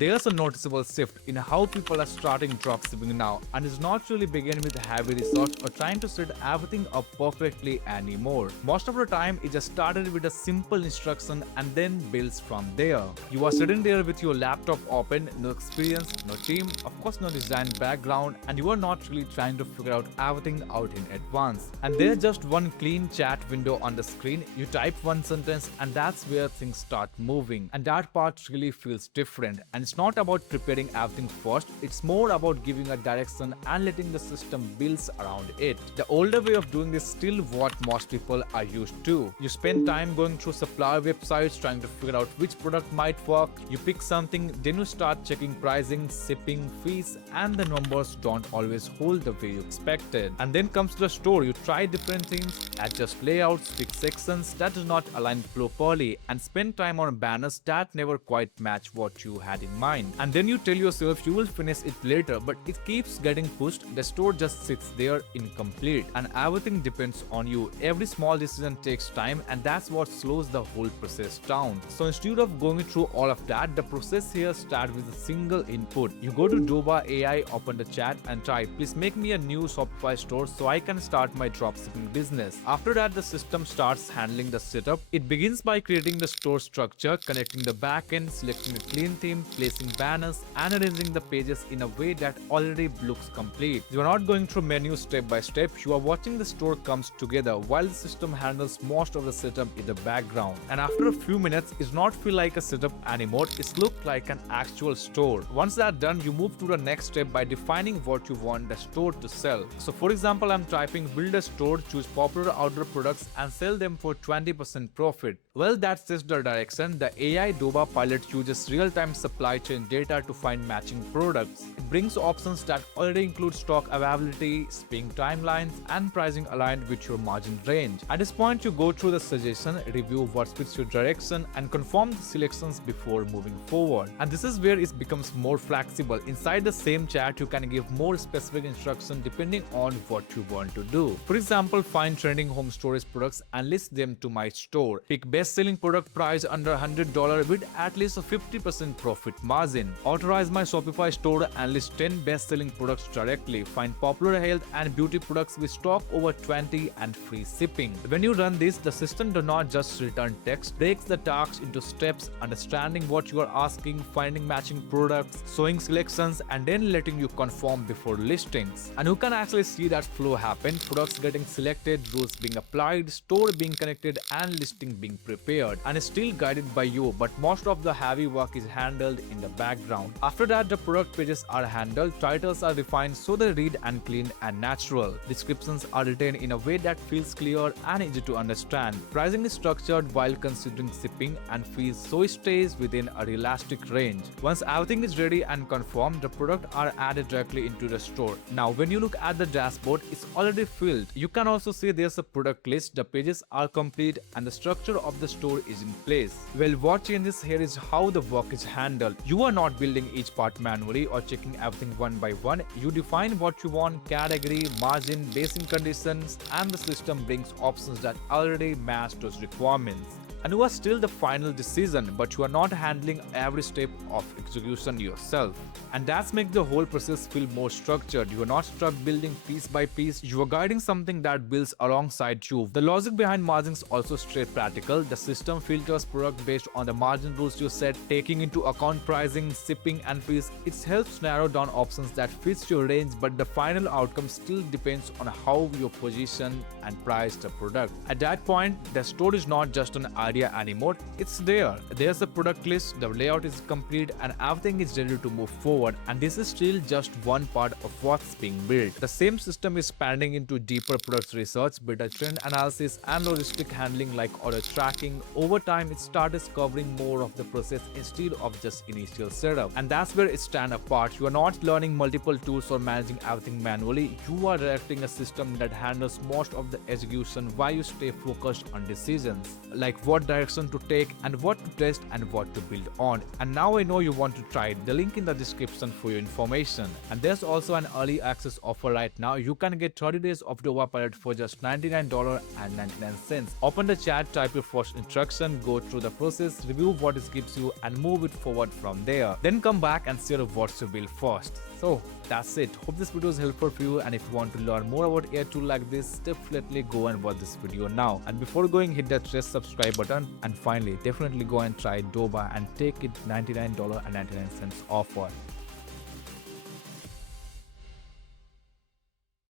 There's a noticeable shift in how people are starting dropshipping now, and it's not really begin with heavy research or trying to set everything up perfectly anymore. Most of the time, it just started with a simple instruction and then builds from there. You are sitting there with your laptop open, no experience, no team, of course no design background, and you are not really trying to figure out everything out in advance. And there's just one clean chat window on the screen. You type one sentence and that's where things start moving. And that part really feels different. And it's not about preparing everything first, it's more about giving a direction and letting the system build around it. The older way of doing this is still what most people are used to. You spend time going through supplier websites trying to figure out which product might work. You pick something, then you start checking pricing, shipping, fees, and the numbers don't always hold the way you expected. And then comes the store, you try different things, adjust layouts, pick sections that do not align properly, and spend time on banners that never quite match what you had in mind. And then you tell yourself you will finish it later, but it keeps getting pushed. The store just sits there incomplete, and everything depends on you. Every small decision takes time, and that's what slows the whole process down. So instead of going through all of that, the process here starts with a single input. You go to Doba AI, open the chat, and type, "Please make me a new Shopify store so I can start my dropshipping business." After that, the system starts handling the setup. It begins by creating the store structure, connecting the backend, selecting a clean theme, placing banners, and arranging the pages in a way that already looks complete. You are not going through menus step by step, you are watching the store comes together while the system handles most of the setup in the background. And after a few minutes, it's not feel like a setup anymore, it looks like an actual store. Once that's done, you move to the next step by defining what you want the store to sell. So for example, I'm typing build a store, choose popular outdoor products and sell them for 20% profit. Well, that's just the direction. The AI Doba pilot uses real-time supply chain data to find matching products. It brings options that already include stock availability, shipping timelines, and pricing aligned with your margin range. At this point, you go through the suggestion, review what fits your direction, and confirm the selections before moving forward. And this is where it becomes more flexible. Inside the same chat, you can give more specific instructions depending on what you want to do. For example, find trending home storage products and list them to my store. Pick best-selling product price under $100 with at least a 50% profit margin. Authorize my Shopify store and list 10 best-selling products directly. Find popular health and beauty products with stock over 20 and free shipping. When you run this, the system does not just return text, breaks the tasks into steps, understanding what you are asking, finding matching products, showing selections, and then letting you confirm before listings. And you can actually see that flow happen, products getting selected, rules being applied, store being connected, and listing being prepared. And it's still guided by you, but most of the heavy work is handled in the background. After that, the product pages are handled, titles are refined so they read and clean and natural. Descriptions are written in a way that feels clear and easy to understand. Pricing is structured while considering shipping and fees so it stays within a realistic range. Once everything is ready and confirmed, the products are added directly into the store. Now, when you look at the dashboard, it's already filled. You can also see there's a product list, the pages are complete, and the structure of the store is in place. Well, what changes here is how the work is handled. You are not building each part manually or checking everything one by one. You define what you want, category, margin, basing conditions, and the system brings options that already match those requirements. And you are still the final decision, but you are not handling every step of execution yourself. And that makes the whole process feel more structured. You are not stuck building piece by piece, you are guiding something that builds alongside you. The logic behind margins also straight practical. The system filters product based on the margin rules you set, taking into account pricing, shipping, and fees. It helps narrow down options that fits your range, but the final outcome still depends on how you position and price the product. At that point, the store is not just an idea anymore, it's there. There's a product list, the layout is complete, and everything is ready to move forward. And this is still just one part of what's being built. The same system is expanding into deeper product research, better trend analysis, and logistic handling like order tracking. Over time, it starts covering more of the process instead of just initial setup. And that's where it stands apart. You are not learning multiple tools or managing everything manually. You are directing a system that handles most of the execution while you stay focused on decisions. Like what what direction to take and what to test and what to build on. And now I know you want to try it. The link in the description for your information. And there's also an early access offer right now. You can get 30 days of Doba Pilot for just $99.99. Open the chat, type your first instruction, go through the process, review what it gives you, and move it forward from there. Then come back and share what you build first. So that's it. Hope this video is helpful for you, and if you want to learn more about AI tool like this, definitely go and watch this video now. And before going, hit that red subscribe button, and finally definitely go and try Doba and take it $99.99 offer.